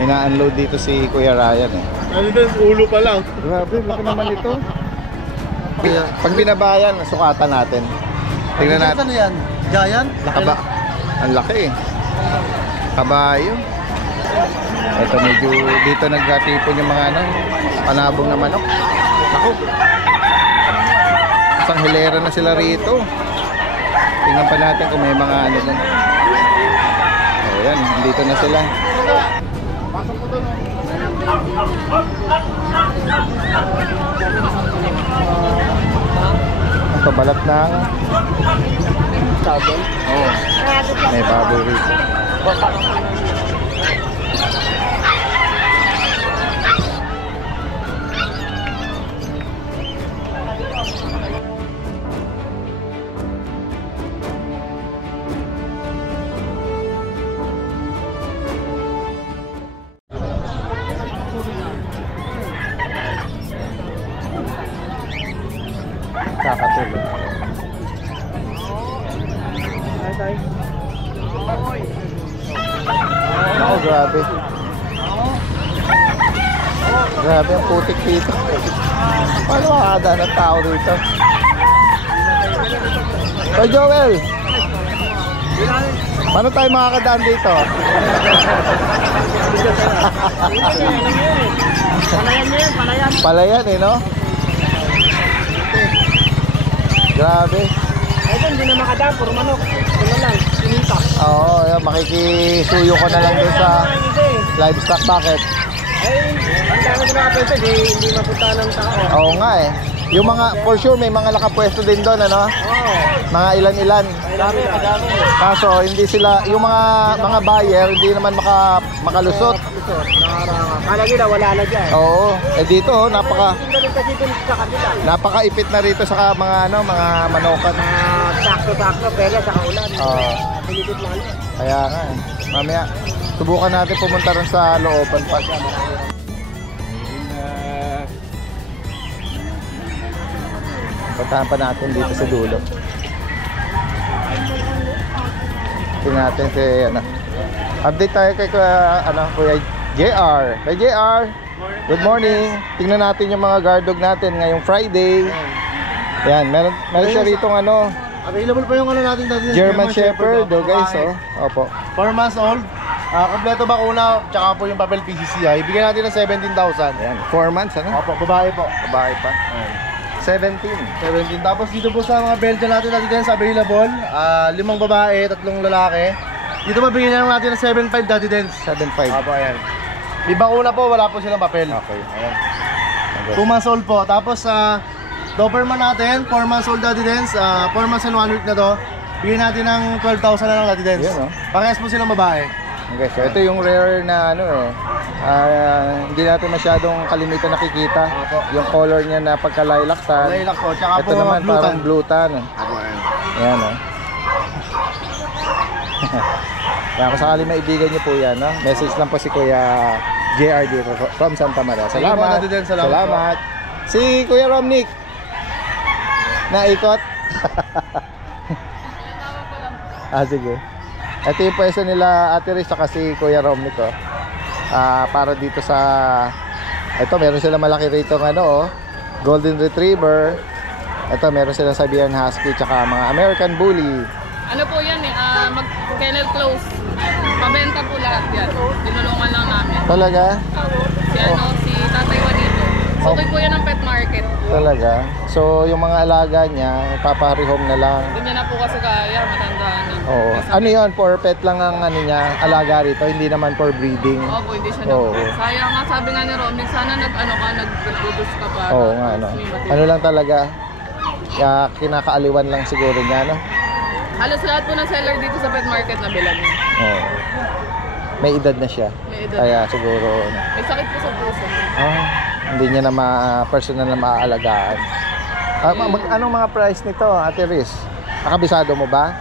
Ina-unload dito si Kuya Ryan eh. Ano doon? Ulo pa lang. Grabe, laki naman ito. Pag binabayan, sukatan natin. Tingnan natin. Ano yan? Giant? Nakaba. Ang laki eh. Kabayo. Ito medyo dito nagtatipon yung mga ano, panabong na manok. Ako. Isang hilera na sila rito. Tingnan pa natin kung may mga ano doon. Ayan, dito na sila. Pasok po doon. Ito balat na sabon. Oo. May baboy rito. Kakatulog. Oh, grabe. Grabe ang putik dito. Paano makakadaan ang tao dito? So Joel, paano tayo makakadaan dito? Palayan eh, no? Grabe. Ito, hindi na makadaan. Puro manok. Ito lang. Sinita. Oo, yan, makikisuyo ko na lang doon sa livestock. Bakit? Eh, ang dami ko nakapwede. Hindi mapunta ng tao. Oo nga eh. Yung mga, for sure, may mga nakapwesto din doon, ano? Oo. Mga ilan-ilan. Madami. Kaso, hindi sila, yung mga buyer, hindi naman makalusot. Kala nila wala na dyan. Oo. Eh dito, oh, Hindi rin kasi dun sa kanila. napakaipit na rito sa mga, mga manokan. Sakto-sakto, pera sa kaulan. Oo. Pilipit lang. Kaya nga eh. Mamaya, subukan natin pumunta rin sa looban pa. Puntahan pa natin dito sa dulo. Tingnan natin si ano. Update tayo kay Kuya JR. Kay JR, good morning. Tingnan natin yung mga guard dog natin ngayong Friday. Yan, meron siya rito ano, Available pa yung ano natin dati. German Shepherd, guys, oh. Opo. 4 months old. Kompleto bakuna, tsaka po yung papel PCCI. Ibigyan natin ng 17,000. Yan, 4 months ano? Opo, babae po. Babae pa. 17. 17. Tapos dito po sa mga Belgian natin din sa available. 5 babae, 3 lalaki. Dito mabigyan na lang natin ng 7,500 Daddy Dens. 7.5. Opo, ayan. May bakuna po, wala po silang papel. Okay. Ayan. 2 months old po. Tapos Doberman natin, 4 months old Daddy Dens. 4 months and 1 week na to. Bigyan natin ng 12,000 na lang Daddy Dens. Yan, oh. Parehas po silang babae. Okay, so ito yung rare na ano eh. Hindi natin masyadong kalimitan nakikita. Opo. Yung color niya na pagka-lilac tan. Lilac po, tsaka Ito po naman blue parang tan. blue tan. Opo, ayan. Ayan oh. Kaya kung sakali maibigan niyo po yan, no? Message lang po si Kuya JR dito from Santa Maria. Salamat. Salamat. Si Kuya Romnick. Naikot. Sige. Ito yung pwesto nila Ate Riz saka si Kuya Romnick, oh. Para dito sa ito, meron sila malaki rito ng ano, oh, Golden Retriever. Ito, meron silang Siberian Husky tsaka mga American Bully. Ano po yan eh, kennel close. Pabenta po lahat yan. Tinulungan lang namin. Talaga? Si Tatay Juanito. Sukoy po yan ng pet market. Talaga? So, yung mga alaga niya, ipapa-rehome na lang. Hindi niya na po kasi kaya, matandaan na. Oo. Ano yun? For pet lang ang ano niya, alaga rito, hindi naman for breeding. Opo, hindi siya Oo. Sayang nga, sabi nga ni Romnick, sana nag-produce ka pa. Oo nga, ano. Ano lang talaga, kinakaaliwan lang siguro niya, no? Halos lahat po ng seller dito sa pet market na bilang niya. Oo. May edad na siya. May edad. Kaya siguro, May sakit po sa puso. hindi niya na personal na maaalagaan. Anong mga price nito, Ate Riz? Nakabisado mo ba?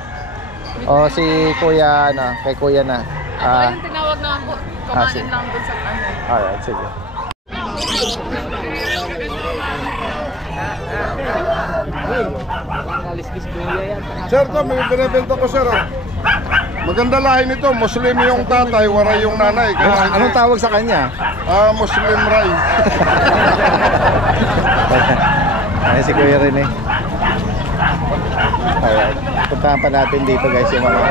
O si Kuya, kay Kuya na? Ako yung tinawag na ako. Kumain sige. lang doon sa ano. Alright, sige. Sir, to, may binibenta ko sir. Maganda lahi nito, Muslim yung tatay, waray yung nanay. Kaya Anong tawag sa kanya? Muslim Ray. Ay, si Kuya rin eh. Alright. Puntahan pa natin dito guys yung mga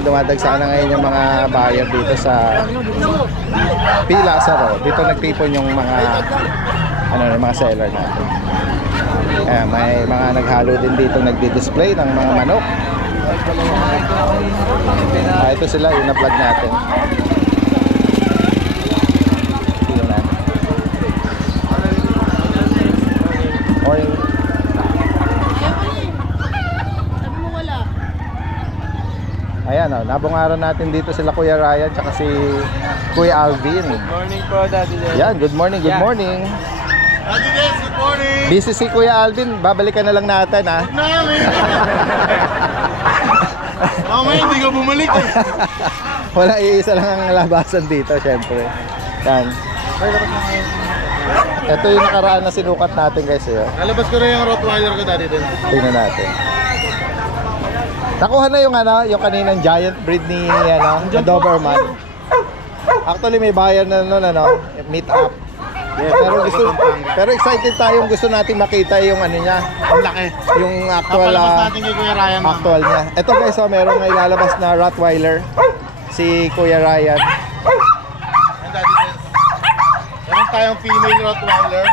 dumadagsa na ngayon yung mga buyer dito sa pila sa row. Dito nagtipon yung mga yung mga seller natin. Kaya may mga naghalo din dito nagdi-display ng mga manok. Ito sila yung na-vlog natin. Tingnan natin. Morning. Ayan o, nabungaran natin dito sila Kuya Ryan tsaka si Kuya Alvin. Good morning po, Daddy Des. Yan, good morning, good morning. Daddy Des, good morning. Busy si Kuya Alvin, babalikan na lang natin ha. Mamaya hindi ka bumalik eh. Wala, iisa lang ang labasan dito syempre. Yan. Ito yung nakaraan na sinukat natin guys eh. Nalabas ko rin yung Rottweiler ko, Daddy Des. Tingnan natin. Nakuha na yung kaninang giant breed ni na Doberman. Actually may buyer na meet up. Yes, Pero excited tayong gusto nating makita yung niya, ang laki. yung actual Napalabas natin kay Kuya Ryan. actual niya. Ito guys, meron na ilalabas na Rottweiler si Kuya Ryan. Ang Daddy Des. Meron tayong female Rottweiler.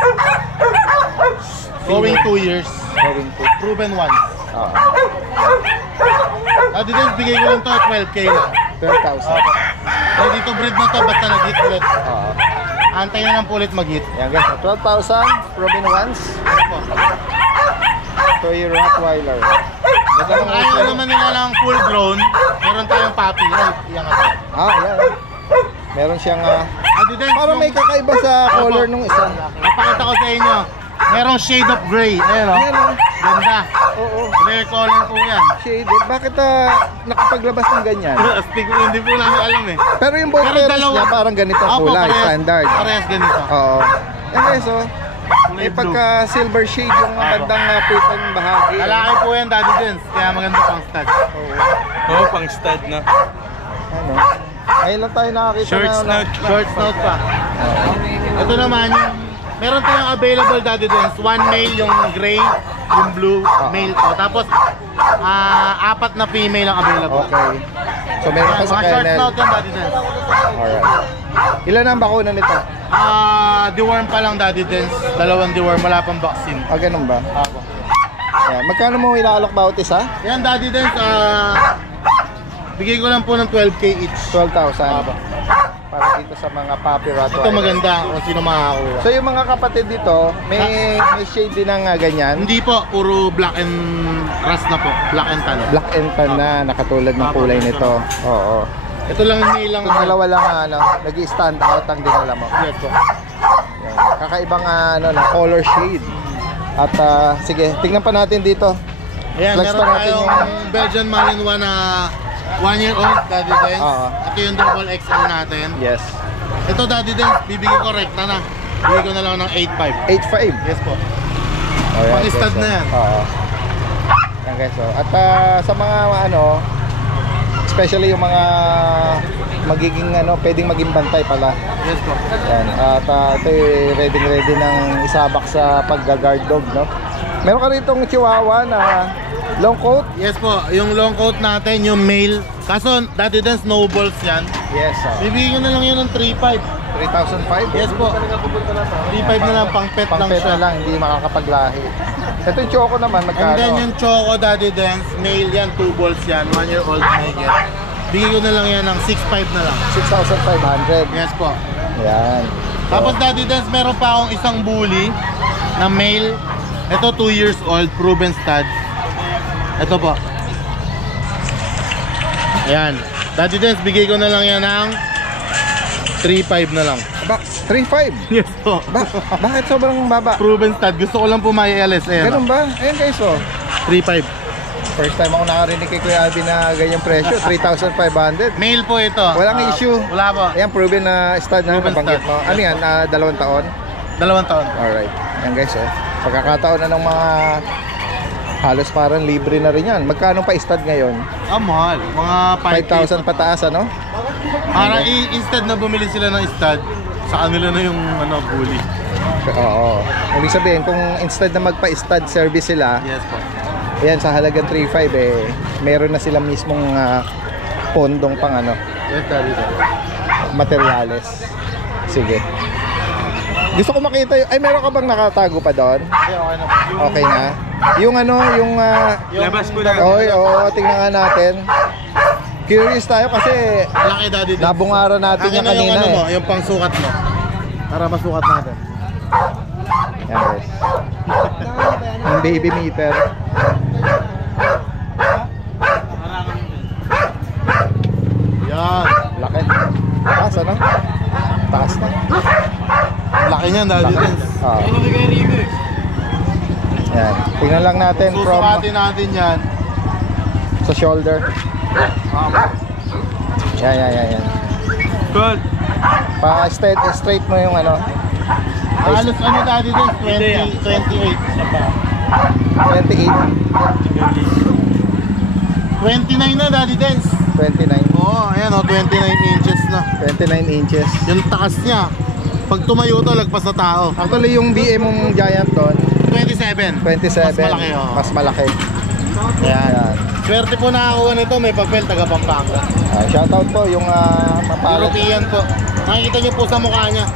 Going 2 years. Going to. Proven one. Oo. Daddy Des, bigay ko lang to 12K lang. 12,000. So dito breed na to, basta nag-hit ulit. Oo. Antay na lang po ulit mag-hit. Yan guys, 12,000 proven ones. Ito yung Rottweiler. Ganda Kung ng ayaw uso. naman nila ng full grown, meron tayong puppy. Right? Yan nga. Yan. Meron siyang Daddy Des, parang may kakaiba sa color nung isa. Napakita ko sa inyo. Merong shade of gray. Ayan o. Yan o. Ganda. Oo. Rare color po yan. Shaded. Bakit nakapaglabas ng ganyan? Astig ko, hindi po namin alam eh. Pero yung both Pero parents dalawa. niya parang ganito ang Opo, kulay, parehas- standard. Parehas ganito. Oo. Yan guys Kulay may blue. pagka silver shade yung bandang putang bahagi. Lalaki po yan, Daddy Dens. Kaya maganda pang stud. Oo, pang stud na. Ano? Ngayon lang tayo nakakita Short na snout. Short snout pa. Ito naman, meron tayong available, Daddy Dens. One male, yung gray, yung blue, male to. Tapos, 4 na female ang available. Okay. So meron pa sa Mga short kennel. snout yan, Daddy Dens. Alright. Ilan ang bakuna nito? Deworm pa lang, Daddy Dens. 2 deworm, wala pang vaccine. Ganun ba? Apo. Ayan. Magkano mo ilalok bawat isa? Yan, Daddy Dens, bigay ko lang po ng 12K each. 12,000. Para dito sa mga puppy Rottweiler. Ito maganda kung sino makakakuha. So yung mga kapatid dito, may shade din ng ganyan. Hindi po, puro black and rust na po. Black and tan. Black and tan na nakatulad ng kulay nito. Oo. Ito lang yung male lang. Itong dalawa lang nag-stand out ang dinala mo. Yes po. Yan. Kakaibang na color shade. At sige, tingnan pa natin dito. Ayan, Flex meron pa natin tayong yung- Belgian Malinois na 1 year old, Daddy Dens. Oo. Ito yung double XL natin. Yes. Ito, Daddy Dens, bibigyan ko rekta na. Bibigyan ko na lang ng 8.5. 8.5. Yes po. Oh, yan, Pang-stud guys, na yan. Oo. Yan guys, At sa mga especially yung mga magiging pwedeng maging bantay pala. Yes po. Yan. At ito ready ng isabak sa pagga-guard dog, no? Meron ka ritong chihuahua na long coat? Yes po, yung long coat natin, yung male. Kaso, Daddy Dens, no balls yan. Yes, Bibigyan ko na lang yun ng 3.5. 3,005? Yes po. 3.5 na lang, pang pet lang Pang-pet siya. na lang, hindi makakapaglahi. Ito yung choco naman, And magkano? then yung Choco, Daddy Dens, male yan, 2 balls yan, 1 year old mahigit. Bigyan ko na lang yan ng 6.5 na lang. 6,500. Yes po. Yan. Tapos Daddy Dens, meron pa akong isang bully na male. Ito 2 years old, proven stud. Ito po. Ayan. Daddy Dens, bigay ko na lang yan ng 3.5 na lang. 3,500? Yes po. Bakit sobrang baba? Proven stud. Gusto ko lang po may LS. Ganun ba? Ayan guys, 3.5. First time ako nakarinig kay Kuya Alvin na ganyang presyo, 3,500. Male po ito. Walang issue. Wala po. Ayan, proven na stud na Proven nabanggit stud. mo. Ano yan? 2 taon? 2 taon. Alright. Ayan guys, pagkakataon na ng mga Halos parang libre na rin yan. Magkano pa stud ngayon? Mahal. Mga 5,000 pataas, ano? Parang instead na bumili sila ng stud, sa kanila na yung bully. Oo. Ibig sabihin, kung instead na magpa-stud service sila, Yes po. ayan, sa halagang 3,500 meron na sila mismong pondong pang Yes, daddy. materyales. Sige. Gusto ko makita ay meron ka bang nakatago pa doon? Okay na po. Okay na. Yung Labas ko na. oo, tingnan nga natin. Curious tayo kasi Laki, daddy. nabungara natin Akin yung na yung kanina mo, yung pangsukat mo. Para masukat natin. Yan guys. Yung baby meter. Yan. Laki. Taas, ano? Taas na. Laki niyan, daddy. Oo. Yan. Tingnan lang natin from Susukatin natin yan. sa shoulder. Yan. Good. Straight mo yung Halos daddy din? 28. Isa pa. 28, 29 na, daddy Dens. 29, Oo, ayan 29 inches na. 29 inches. Yung taas niya. Pag tumayo to, lagpas na tao. Actually, yung BM mong Giant doon, 27. 27. Mas malaki, oh. Mas malaki. Ayan. Ayan. Swerte po nakakuha nito, may papel, taga Pampanga. Shoutout po yung mapalat. European po. Nakikita niyo po sa mukha niya.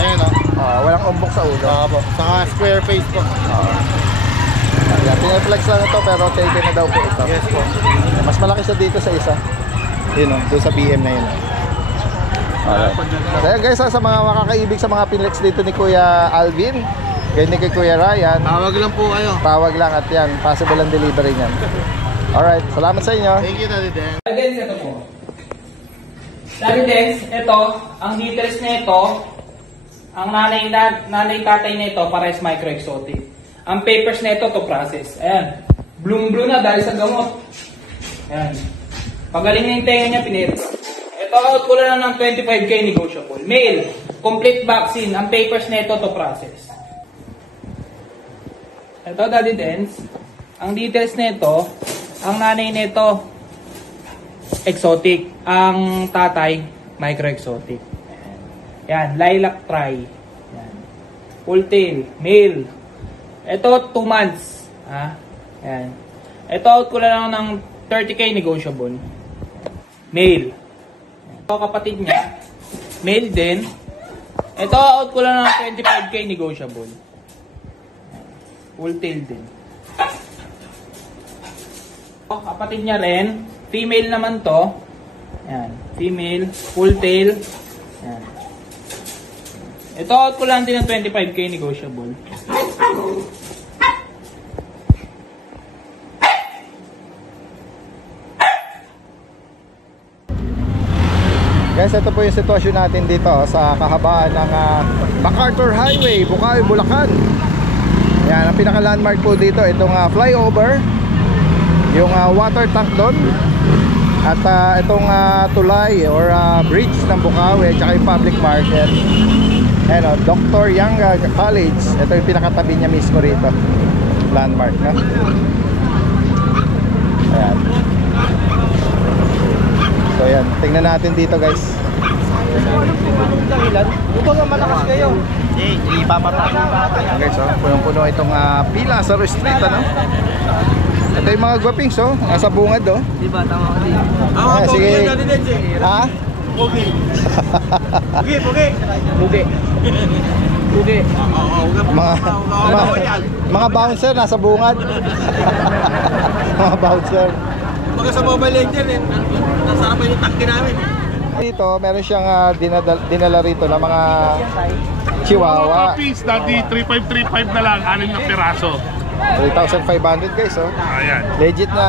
Ayan Walang umbok sa ulo. po. Saka square face po. Ayan, pinaflex lang ito pero taken na daw po ito. Yes po. Mas malaki siya dito sa isa. Yun doon sa BM na yun. Alright. Kaya guys, sa mga makakaibig sa mga pinlex dito ni Kuya Alvin, ganyan kay Kuya Ryan, Tawag lang po kayo. tawag lang at yan, possible ang delivery niyan. Alright, salamat sa inyo. Thank you, Daddy Den. Again, ito po. Daddy Dex, ito, ang details na ito, ang nanay tatay na ito, pares micro-exotic. Ang papers na ito to process. Ayan. Bloom na dahil sa gamot. Ayan. Pagaling na yung tenga niya, pinito. Ito, out ko lang ng 25k negotiable. Mail, complete vaccine. Ang papers na ito to process. Ito, Daddy Dens. Ang details na ito, ang nanay na ito, exotic. Ang tatay, micro-exotic. Yan, lilac tri. Yan. Full tail, male. Ito, 2 months. Yan. Ito, out ko lang ng 30k negotiable. Male. Ito, kapatid niya. Male din. Ito, out ko lang ng 25k negotiable. Full tail din. Ito, kapatid niya rin. Female naman to. Yan. Female, full tail. Yan. Ito, out ko lang din ng 25k negotiable. Guys, ito po yung sitwasyon natin dito sa kahabaan ng MacArthur Highway, Bukawi, Bulacan. Yan, ang pinaka-landmark po dito, itong flyover, yung water tank doon, at itong tulay or bridge ng Bukawi, at saka yung public market. Ayan, Dr. Yanga College, ito yung pinakatabi niya mismo rito, landmark, no? Ayan. So yan, tingnan natin dito guys. Ito nga malakas kayo. Guys, punong-puno itong pila sa street, ano? Ito yung mga guwapings, nasa bungad, Diba, tama ka din. Sige. Ha? Pugi. Pugi. Mga bouncer nasa bungad. Mga bouncer. Mga sa Mobile Legends, nasarap pa yung takti namin. Dito, meron siyang dinala rito na mga chihuahua. Piece, dati 3535 na lang, 6 na piraso. 3,500 guys, Ayan. Legit na,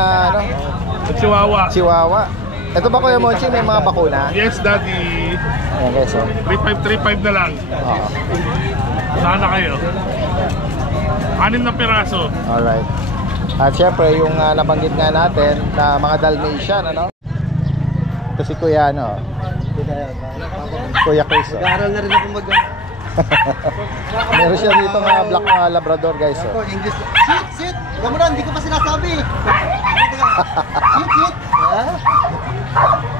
Chihuahua. chihuahua. Ito ba Kuya Monchi, may mga bakuna? Yes, daddy. Ayan guys, 3535 na lang. Oo. Sana kayo. 6 na piraso. Alright. At syempre, yung nabanggit nga natin na mga Dalmatian, ano? Ito si Kuya, Kuya Chris, Nag-aaral na rin ako Meron siya dito mga black na Labrador guys. Ito, Oh. English. Shit! Alam mo na, hindi ko pa sinasabi. Shit!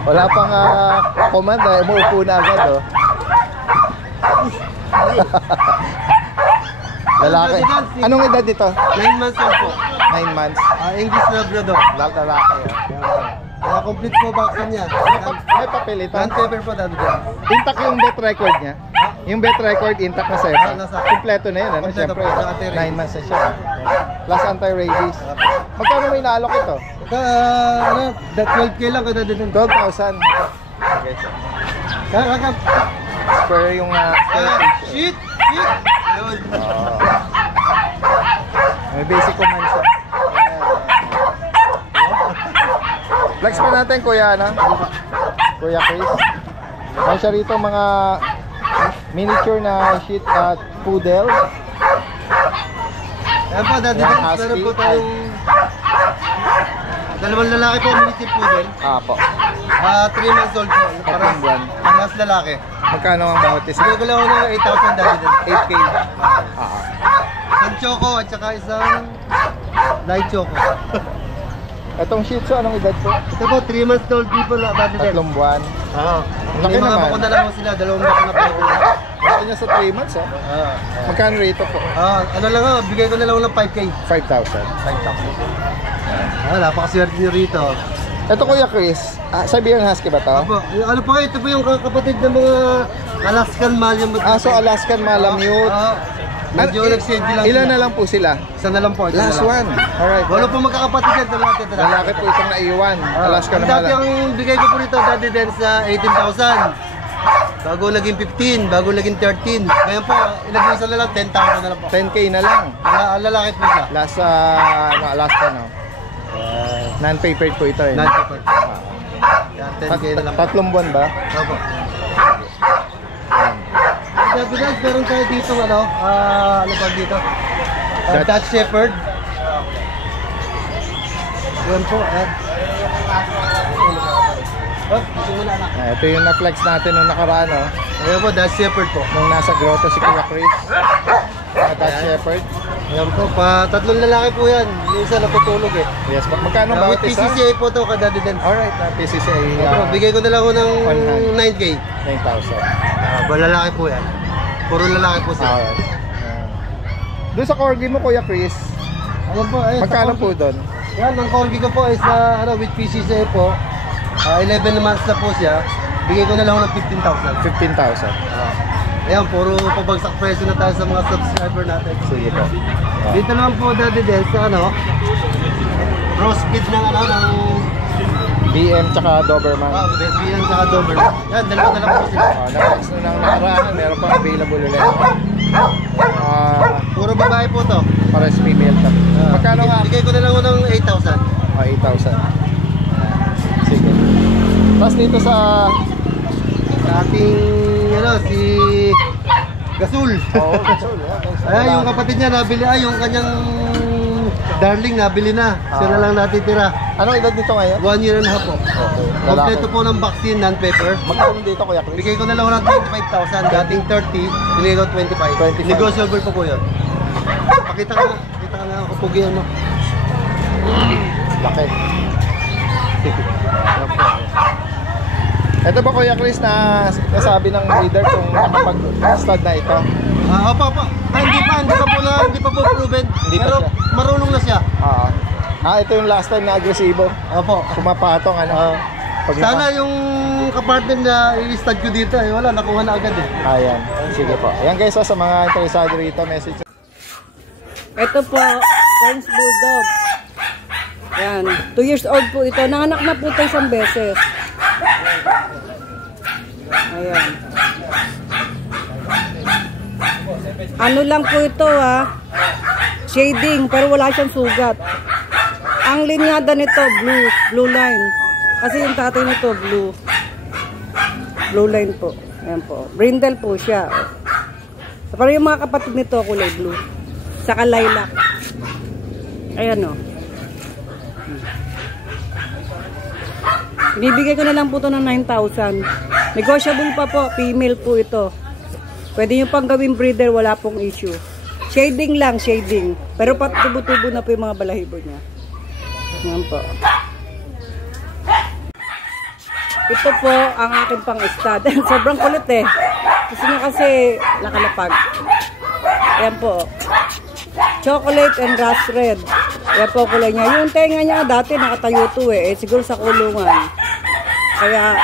Wala pang command eh. Umuupo na agad oh. Lalaki. Anong edad dito? 9 months old po. 9 months. English Labrador. Lalaki oh. Kaya complete po vaccine niya. May papel ito. Non-paper po dati dyan. Intact yung bet record niya. Yung bet record intact na sa'yo. nasa- Kompleto na yun. Ano? Kompleto Siyempre, po, saka anti-rabies. 9 months na siya. Plus anti-rabies. Magkano may naalok ito? Ito, 12K lang kada din. 12,000. Kaya, Per yung shit! Yun. may basic command siya. Flex pa natin kuya ano? Kuya Chris. May siya rito mga miniature na shit at poodle. Ayan po, dati Yan, din. husky. Meron po tayong dalawang lalaki po, miniature poodle. Po. 3 months old po. Tatlong buwan. Parang lalaki. Magkano ang bawat isa? Sige ko lang ako ng 8,000 dati din. 8K. Isang choco at saka isang light choco. Etong shih tzu, anong edad po? Ito po, 3 months old people dati din. 3 buwan. Oo. Laki May mga naman. bakuna lang po sila, dalawang bakuna po. Laki niya sa 3 months ha? Magkano rito po? Ano lang ako, bigay ko na lang ng 5K. 5,000. Napakaswerte niyo rito. Ito kuya Chris, Siberian Husky ba to? Apo, ano po ito po yung kapatid ng mga Alaskan Malamute. So Alaskan Malamute. Medyo nag-shade lang. Ilan na lang po sila? Isa na lang po. isa Last na lang. one. Alright. Wala po magkakapatid yan. Lalaki. Lalaki po itong naiwan. Alaska na Dati malam. ang bigay ko po rito dati din sa 18,000. Bago naging 15, bago naging 13. Ngayon po, ilagay na lang 10,000 na lang po. 10K na lang. Lalaki po siya. Last Alaska no. Non-papered po ito eh. Non-paper. Yan, 10K na lang po. 3 buwan ba? Opo. Dati guys, meron tayo dito ano ba dito? Dutch Shepherd. Yan po, ito muna anak. Ito yung na-flex natin nung nakaraan no. Ayan po, Dutch Shepherd po. Nung nasa grotto si Kuya Chris. Dutch Shepherd. Ayan po, tatlong lalaki po yan. Yung isa natutulog eh. Yes, magkano ba With isa? PCCA po to kada din. Alright, PCCA. Bigay ko na lang ako ng 9K. 9,000. Lalaki po yan. Puro lalaki po sila. Alright. Doon sa corgi mo Kuya Chris, Ayan po, ayun. magkano po doon? Yan, ang corgi ko po is with PCCA po. 11 months na po siya. Bigay ko na lang ako ng 15,000. 15,000. Ayan, puro pabagsak presyo na tayo sa mga subscriber natin. Sige po. Dito naman po dati din sa crossfit ng ng BM tsaka Doberman. Belgian tsaka Doberman. Yan, dalawa na lang po sila. Na-flex na ng nakaraan, meron pang available ulit. Puro babae po to. Pares female to. Magkano nga? Bigay ko na lang ako ng 8,000. 8,000. Sige. Tapos dito sa Ating si Gasul. Ay, yung kapatid niya nabili, yung kanyang darling nabili na. Siya na lang natitira. anong edad dito ngayon? 1 year and a half po. Okay. Kompleto po ng vaccine, non-paper. Magkano dito Kuya Chris? Bigay ko na lang ng 25,000. Dating 30, binigay ko 25. 25. Negotiable po po yun. Pakita ka na ako pugian mo. Laki. Ito ba Kuya Chris na nasabi ng leader kung nakapag-stud na ito? Opo. Hindi pa po proven. Hindi pa Pero siya. marunong na siya. Ito yung last time na agresibo. Opo. Pumapatong Pag Sana yung kapartner na i-stud ko dito, wala, nakuha na agad eh. Ayan. Sige po. Ayan guys, sa mga interesado rito, message. Ito po, French Bulldog. Yan, 2 years old po ito. Nanganak na po ito isang beses. Ayan. Ano lang po ito shading, pero wala siyang sugat. Ang linyada nito, blue line. Kasi yung tatay nito, blue line po. Ayan po. Brindle po siya. Pero yung mga kapatid nito, kulay blue. Saka lilac. Ayan o. Binibigay ko na lang po ito ng 9,000. Negotiable pa po. Female po ito. Pwede nyo pang gawing breeder, wala pong issue. Shading lang, shading. Pero tubo-tubo na po yung mga balahibo niya. Yan po. Ito po ang aking pang-stud. Sobrang kulit eh. Gusto niya kasi nakalapag. Yan po. Chocolate and rust red. Yan po kulay niya. Yung tenga niya dati nakatayo to eh. Siguro sa kulungan. Kaya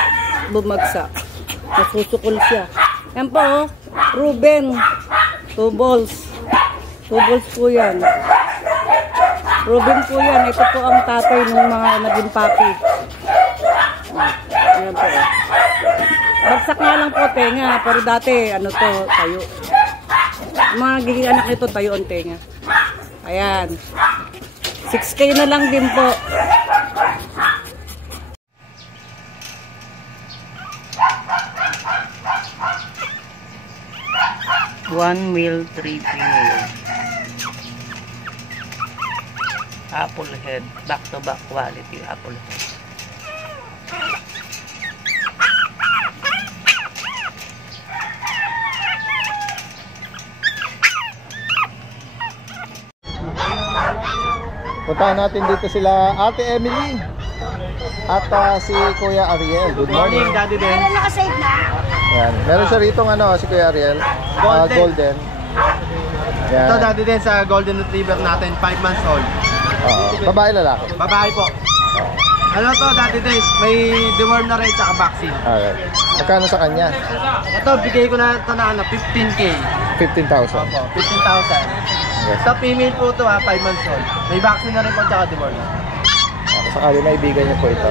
bumagsak. Nasusukol siya. Yan po. Ruben. 2 balls. 2 balls po yan. Ruben po yan. Ito po ang tatay ng mga naging papi. Ayan po. Bagsak nga lang po tenga. Pero dati, ano to, tayo. Mga giging anak nito, tayo ang tenga. Ayan. 6K na lang din po. One male, 3 female. Apple head, back to back quality apple head. Puntahan natin dito sila Ate Emily at si Kuya Ariel. Good morning. Daddy Den. Yan. Meron siya rito si Kuya Ariel. Golden. Yan. Ito Daddy Den sa Golden Retriever natin, 5 months old. Babae lalaki. Babae po. Ano to Daddy Den? May deworm na rin tsaka vaccine. Alright. Magkano sa kanya? Ito, bigay ko na ito na 15K. 15,000. Opo, 15,000. Yes. Sa female po ito 5 months old. May vaccine na rin po tsaka deworm. Sakali na ibigan niyo po ito.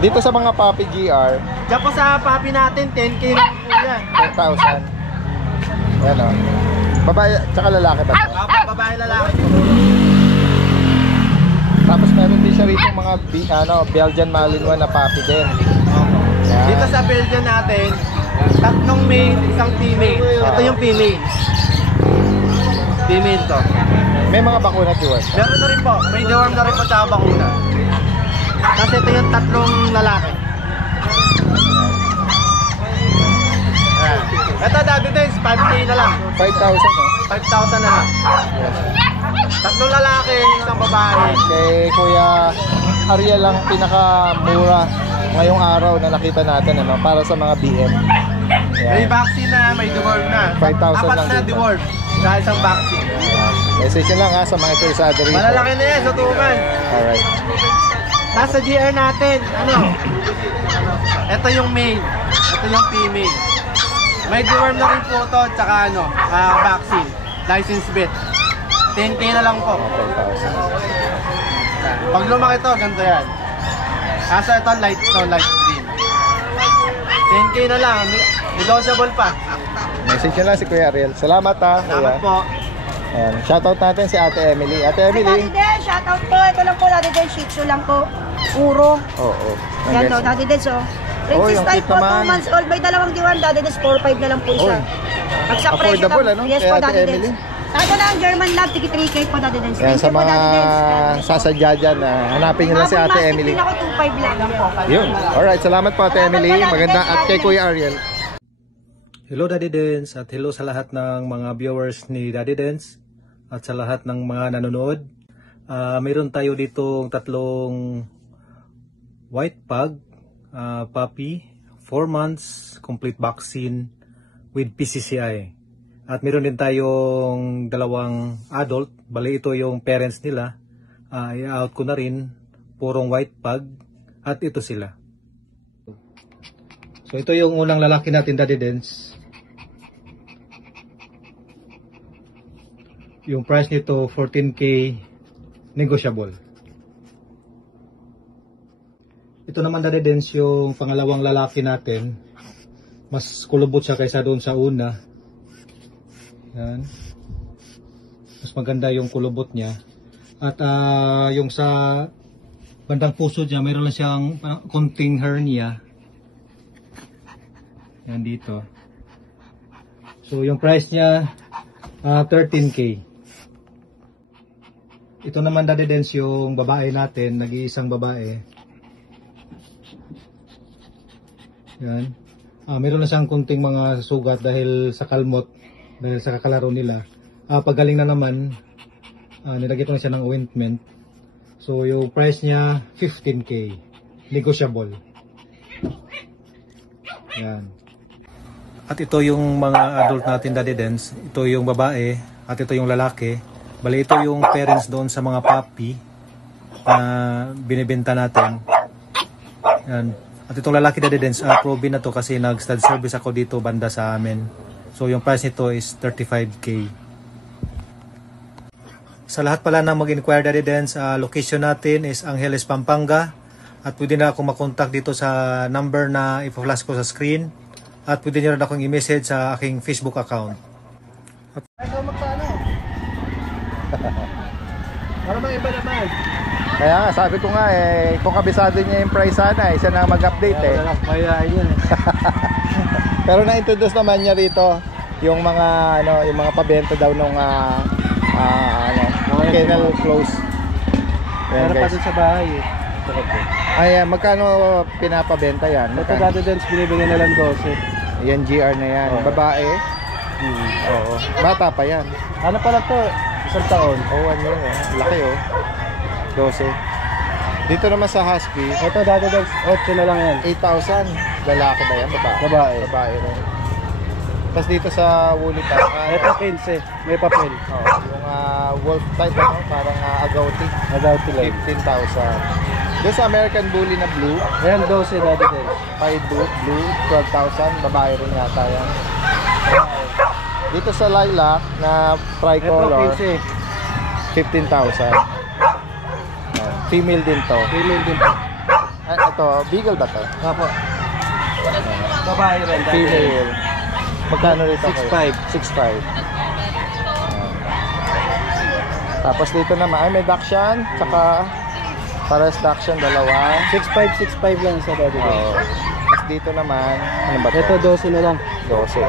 Dito sa mga Papi GR, Diyan po sa papi natin, 10K rin po yan. 10,000. Yan o. Babae, tsaka lalaki ba ito? Opo, babae lalaki po. Tapos meron din siya rito mga Belgian Malinois na Papi din. Yan. Dito sa Belgian natin, 3 male, 1 female. Ito yung female. Female to. May mga bakuna viewers. Meron na rin po. May deworm na rin po tsaka bakuna. Kasi ito yung 3 lalaki. Ayan. Ito Daddy Dens, 5K na lang. 5,000 5,000 na lang. 3 lalaki, 1 babae. Kay Kuya Ariel lang pinakamura ngayong araw na nakita natin para sa mga BM. May Yan. vaccine na, may deworm na. 5,000 4 lang na dito. deworm. Dahil isang vaccine. Message nyo lang sa mga interesado rito. Malalaki na yan sa tuman. Alright. Nasa GR natin, ito yung male, ito yung female. May deworm na rin po ito, tsaka vaccine, license vet. 10K na lang po. 5,000. Pag lumaki ito, ganito yan. Kaso ito, light green. 10K na lang, negotiable pa. Message nyo lang si Kuya Ariel. Salamat Salamat Kuya. po. Ayan. Shoutout natin si Ate Emily. Ate Emily. Daddy Den, shoutout po. Ito lang po, Daddy Den, Shih Tzu lang po. Puro. Oo. Yan o, Daddy Den, so. Princess yung type cute po, naman. 2 months old. May 2 diwan, Daddy Den, 4-5 na lang po isa. Pag sa presyo Affordable, lang. Yes kay po, Ate Daddy Den. Emily. Ito na ang German Lab, tiki 3K po, Daddy Den. Yan, sa mga sasadya dyan, hanapin nyo lang si Ate Emily. Ako 2.5 lang po. Yun. Alright, salamat po Ate Emily. Maganda at kay Kuya Ariel. Hello Daddy Dens at hello sa lahat ng mga viewers ni Daddy Dens at sa lahat ng mga nanonood. Mayroon tayo ditong 3 white pug puppy, 4 months, complete vaccine with PCCI. At mayroon din tayong 2 adult, bali ito yung parents nila. I-out ko na rin, purong white pug at ito sila. So ito yung unang lalaki natin Daddy Dens. Yung price nito 14K negotiable. Ito naman Daddy Dens yung pangalawang lalaki natin. Mas kulubot siya kaysa doon sa una. Yan. Mas maganda yung kulubot niya. At yung sa bandang puso niya, mayroon lang siyang konting hernia. Yan dito. So yung price niya 13K. Ito naman Daddy Dens yung babae natin, nag-iisang babae. Yan. Meron na siyang kunting mga sugat dahil sa kalmot, dahil sa kakalaro nila. Paggaling na naman, nilagyan ko na siya ng ointment. So yung price niya 15K, negotiable. Yan. At ito yung mga adult natin, Daddy Dens. Ito yung babae at ito yung lalaki. Bali ito yung parents doon sa mga puppy na binibenta natin. Yan. At itong lalaki, Daddy Dens, proven na to kasi nag-stud service ako dito banda sa amin. So yung price nito is 35K. Sa lahat pala na mag-inquire, Daddy Dens, location natin is Angeles, Pampanga. At pwede na akong makontak dito sa number na ipa-flash ko sa screen. At pwede nyo rin akong i-message sa aking Facebook account. Para may iba naman. Kaya nga, sabi ko nga kung kabisado niya yung price sana, siya na mag-update Kaya yun Pero na-introduce naman niya rito yung mga yung mga pabenta daw nung kennel close. Meron pa dun sa bahay Ay, magkano pinapabenta yan? Ito Daddy Dens, binibigyan na lang 12. Yan, GR na yan. Babae? Oo. Bata pa yan. Ano pala to? Isang taon. 1 year. Laki 12. Dito naman sa Husky. Ito Daddy Dens, 8 na lang yan. 8,000. Lalaki ba yan? Babae. Babae rin. Tapos dito sa Woolly Pack. Ito 15. May papel. Yung wolf type, parang agouti. Agouti lang. 15,000. Doon sa American Bully na blue. Ayan, 12 Daddy Dens. 5 blue, 12,000. Babae rin yata yan. Dito sa lilac na tricolor, Ito 15,000. Female din to. Female din po. Ito, beagle ba to? Apo. Babae rin Daddy Dens. Female. Magkano rito? 6,500. 6,500. Tapos dito naman, may Dachshund, tsaka pares Dachshund, dalawa. 6,500 lang sa Daddy Dens. Tapos dito naman, ano ba to? Ito 12 na lang. 12.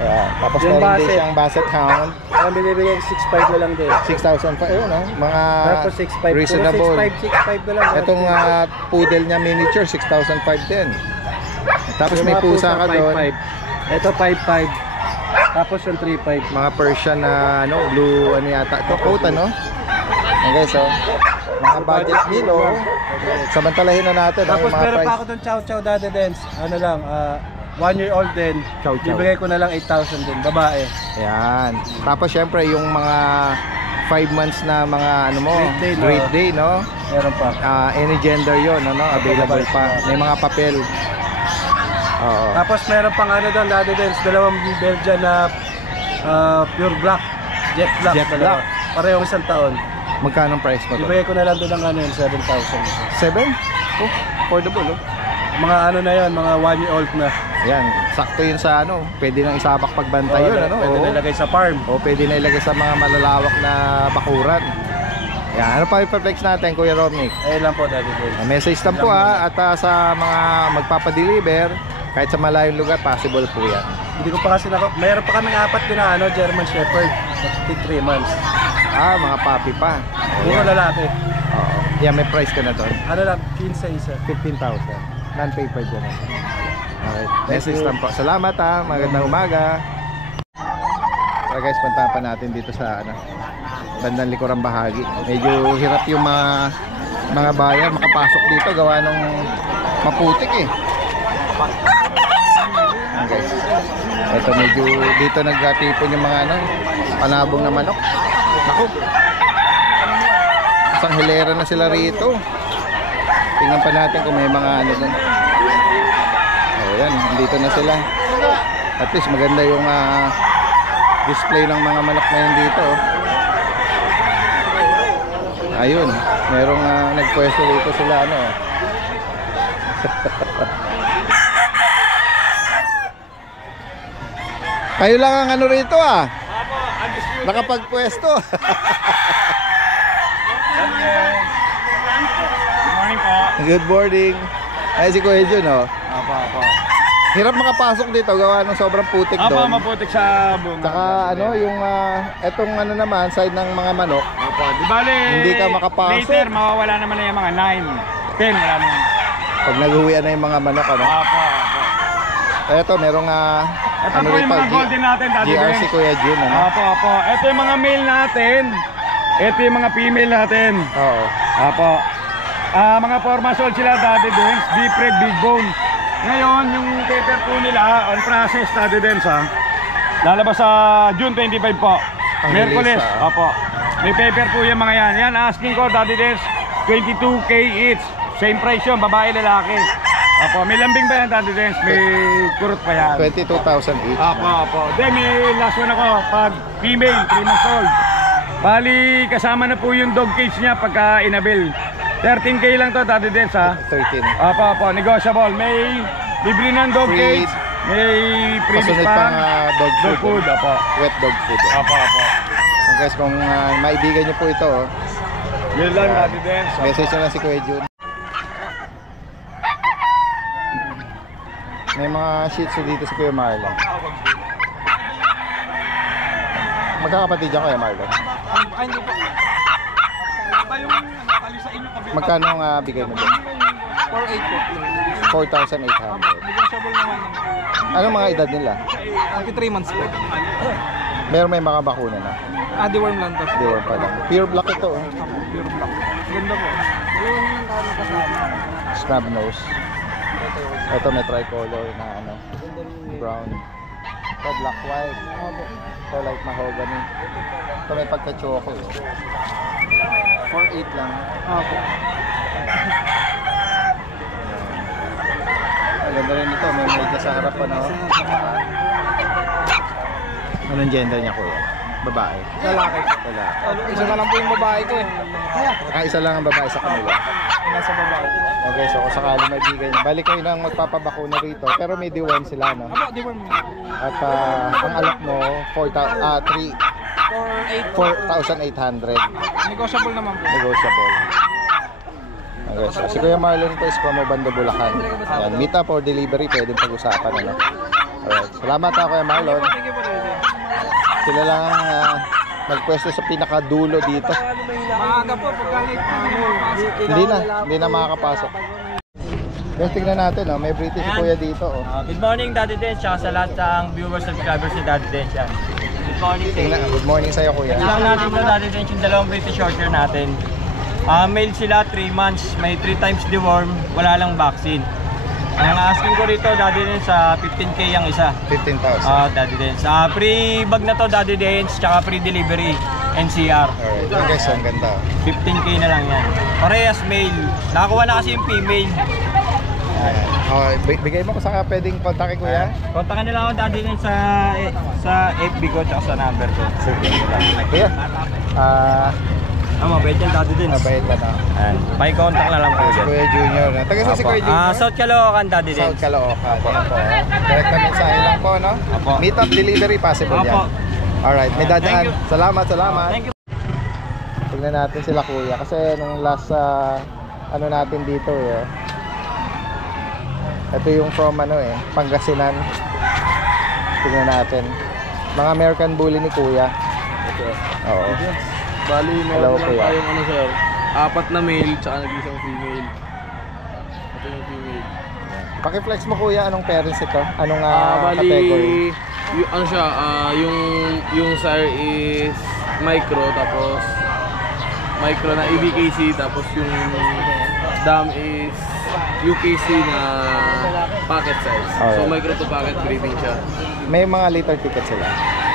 Ayan. Tapos Yung meron din Basset. siyang Basset Hound. Ang binibigay 6,500 na lang din. 6,000 pa. Ayun, mga Tapos 6,500. reasonable. 6,500 na lang. Itong poodle niya miniature, 6,500 din. Tapos may pusa ka doon. 5,500. Ito 5,500. Tapos yung 3,500. Mga Persian na blue yata. Ito coat Ayan guys, mga budget meal Samantalahin na natin Tapos ang mga meron price. pa ako doon Chow Chow Daddy Dens. Ano lang, 1 year old din. Chow Chow. Bibigay ko na lang 8,000 din. Babae. Ayan. Tapos syempre yung mga 5 months na mga Great Day, no? Meron pa. Any gender yon, available pa. May mga papel. Oo. Tapos meron pang doon Daddy Dens. Dalawang Belgian na pure black. Jet black. Jet black. Parehong 1 taon. Magkano ang price mo to? Bibigay ko na lang doon ng 7,000. 7? Oh, affordable Mga na yan, mga 1 year old na. Yan, sakto yun sa pwede nang isabak pagbantay yun, Pwede na ilagay sa farm. Pwede na ilagay sa mga malalawak na bakuran. Yan, ano pa i-flex natin, Kuya Romnick? Ayun lang po, Daddy Dens. Message lang po at sa mga magpapadeliver, kahit sa malayong lugar, possible po yan. Hindi ko pa kasi mayroon pa kaming 4 din na German Shepherd. 3 months. Mga puppy pa. Puro lalaki. Oo. Yan, may price ka na doon. Ano lang, 15 isa. 15,000. Non-paper dyan. Alright. Message lang po. Salamat Magandang umaga. Tara guys, puntahan pa natin dito sa bandang likurang bahagi. Medyo hirap yung mga buyer makapasok dito gawa ng maputik Ayan guys. Ito medyo dito nagtipon yung mga panabong na manok. Naku. Isang hilera na sila rito. Tingnan pa natin kung may mga doon. Ayan, dito na sila. At least maganda yung display ng mga manok ngayon dito. Ayun, merong nagpwesto dito sila Kayo lang ang rito nakapagpwesto. Good morning po. Good morning. Ay si Kuya Jun Apo. Hirap makapasok dito gawa ng sobrang putik Apo, doon. maputik sa buong. Saka yung etong naman side ng mga manok. Apo. Di bale, Hindi ka makapasok. later, mawawala naman na yung mga 9, 10, wala naman. Pag nag-uwian na yung mga manok Apo. Eto, merong Ito po yung mga golden natin, Daddy GR si Dens. Kuya Jun, ano? Opo. Ito yung mga male natin. Ito yung mga female natin. Oo. Opo. Mga 4 months old sila, Daddy Dens. Deep red, big bone. Ngayon, yung paper po nila, on process, Daddy Dens, ha. Lalabas sa June 25 po. Ang Merkulis. release, ha? Opo. May paper po yung mga yan. Yan, asking ko, Daddy Dens, 22K each. Same price yun, babae, lalaki. Opo, may lambing ba yan, Daddy Dens? May kurot pa yan. 22,000 each. Opo. Then may last one ako, pag female, 3 months old. Bali, kasama na po yung dog cage niya pagka inabil. 13K lang to, Daddy Dens, ha? 13. Opo, negotiable. May libre ng dog Free. cage, may previous Pasunod pang dog dog food. food, opo. Wet dog food. Opo. Guys, kung maibigan nyo po ito, Yun lang, Daddy Dens. message nyo lang si Kuya Jun. May mga shih tzu dito si Kuya Marlon. Magkakapatid dyan Kuya Marlon. Magkano ang bigay mo dyan? 4.8 po. 4,800. Negotiable naman. Anong mga edad nila? 3 months po. Meron may mga bakuna na. Deworm lang to. Deworm pa lang. Pure black ito. Pure black. Ganda po. Snub nose. Ito may tricolor na ano, brown. Ito black white. Ito light mahogany. Ito may pagka-choco. 4,800 lang. Opo. Ang ganda rin ito. May medya sa harap pa, no? Anong gender niya, Kuya? Babae? Lalaki. Lalaki. Isa na lang po yung babae ko eh. Isa lang ang babae sa kanila. Nasa babae. Okay, so kung sakali may bigay niya. Balik kayo nang magpapabakuna rito. Pero may deworm sila, no? Opo, deworm. At ang alak mo, 4,800. Negotiable naman po. Negotiable. Okay, so si Kuya Marlon po is from Obando, Bulacan. Ayan, meet up or delivery, pwedeng pag-usapan, ano? Alright, salamat ha, Kuya Marlon. Thank you po. Sila lang nagpwesto sa pinakadulo dito. Maaga po, pagkalit. Hindi na makakapasok. Guys, tingnan natin, oh. May British si Kuya dito. Oh. Good morning, Daddy Dens, tsaka sa lahat ng viewers, subscribers ni Daddy Dens yan. Good morning sa inyo. Good morning sa'yo, Kuya. Lang natin na Daddy Dens yung dalawang British Shorthair natin. Male sila, 3 months, may 3 times deworm, wala lang vaccine. Ang asking ko rito, Daddy Dens, sa 15K ang isa. 15,000. Daddy Dens. Free bag na to, Daddy Dens, tsaka free delivery, NCR. Alright, okay, guys, ang ganda. 15K na lang yan. Parehas male. Nakakuha na kasi yung female. Ayan. Okay, bigay mo kung saan ka pwedeng kontakin, Kuya. Kontakin nila ako, Daddy Dens, sa FB ko, tsaka sa number ko. Kuya, mabait yan, Daddy Dens. mabait ba na? May contact na lang po dyan. Kuya Junior. Taga sa si Kuya Junior? South Caloocan, Daddy Dens. South Caloocan. Yan po. Direct na mensahe lang po, no? Apo. Meet up delivery possible Apo. yan. Alright, may dadaan. Salamat. Thank you. Tignan natin sila, Kuya. Kasi nung last ano natin dito, eh. Ito yung from Pangasinan. Tignan natin. Mga American Bully ni Kuya. Oo. Bali, Hello, meron lang Kuya. tayong ano sir, 4 na male, tsaka nag-isang female. Ito yung female. Paki-flex mo, Kuya, anong parents ito? Anong Bali, category? ano siya, yung sire is micro, tapos micro na EBKC, tapos yung dam is UKC na pocket size. So Alright. micro to pocket breeding siya. May mga liter ticket sila.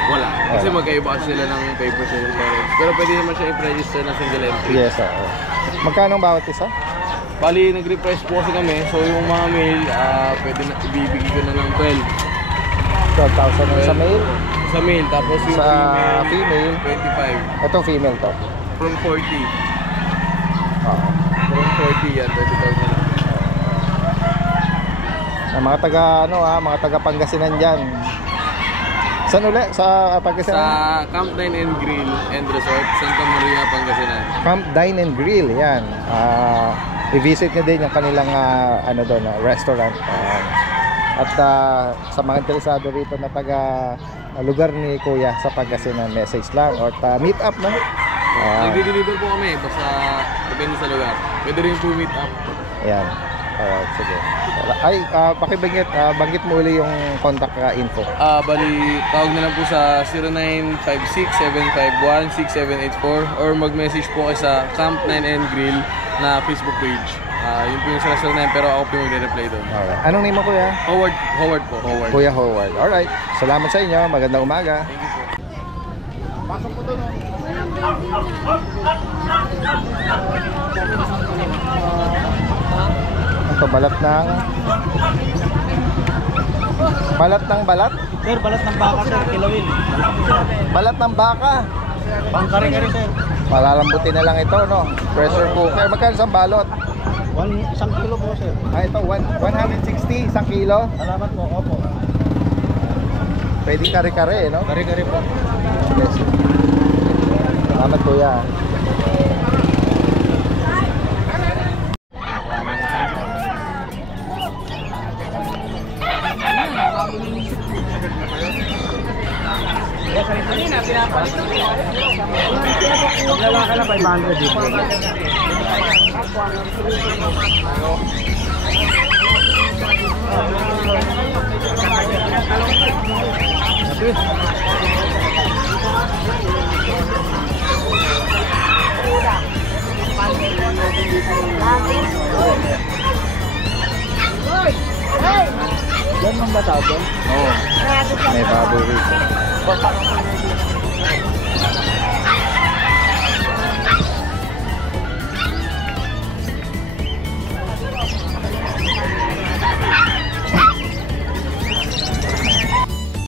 Wala. Kasi magkaiba kasi sila ng papers sa parents. Pero pwede naman siya i-register na single entry. Yes, oo. Magkano ang bawat isa? Bali, nag-reprice po kasi kami. So yung mga male, pwede na ibibigay ko na ng 12. 12,000 yung sa male. Sa male, tapos yung Sa female, 25. ito female to. From 40. Oo. From 40 yan, 30,000 na. Mga taga mga taga Pangasinan diyan. Saan uli? Sa Sa Pangasinan? Camp 9 and Grill and Resort, Santa Maria, Pangasinan. Camp Dine and Grill, yan. I-visit nyo din yung kanilang restaurant. At sa mga interesado rito na taga lugar ni Kuya sa Pangasinan, message lang or meet up na. Nagdi-deliver po kami, basta depende sa lugar. Pwede rin po meet up. Ayan. Alright, sige. Ay, banggit mo uli yung contact info. Bali, tawag na lang po sa 0956-751-6784 or mag-message po kayo sa Camp 9N Grill na Facebook page. Yun po yung sa namin, pero ako po yung magre-reply doon. Alright. Anong name mo, kuya? Howard po. Kuya Howard. Alright. Salamat sa inyo. Magandang umaga. Thank you po. Pasok po doon. Ito, balat ng balat? Sir, balat ng baka, sir. Kilawin. Balat ng baka. Pangkari-kari, sir. Palalambutin na lang ito, no? Pressure cooker. Magkano isang balot? 1 kilo po, sir. Ito, 160, isang kilo. Salamat po, opo. Pwede kare-kare, no? Kari-kari po. Yes. Salamat, kuya. Lalaki na 500 dito. Yan ang batado? Oo. May baboy rito.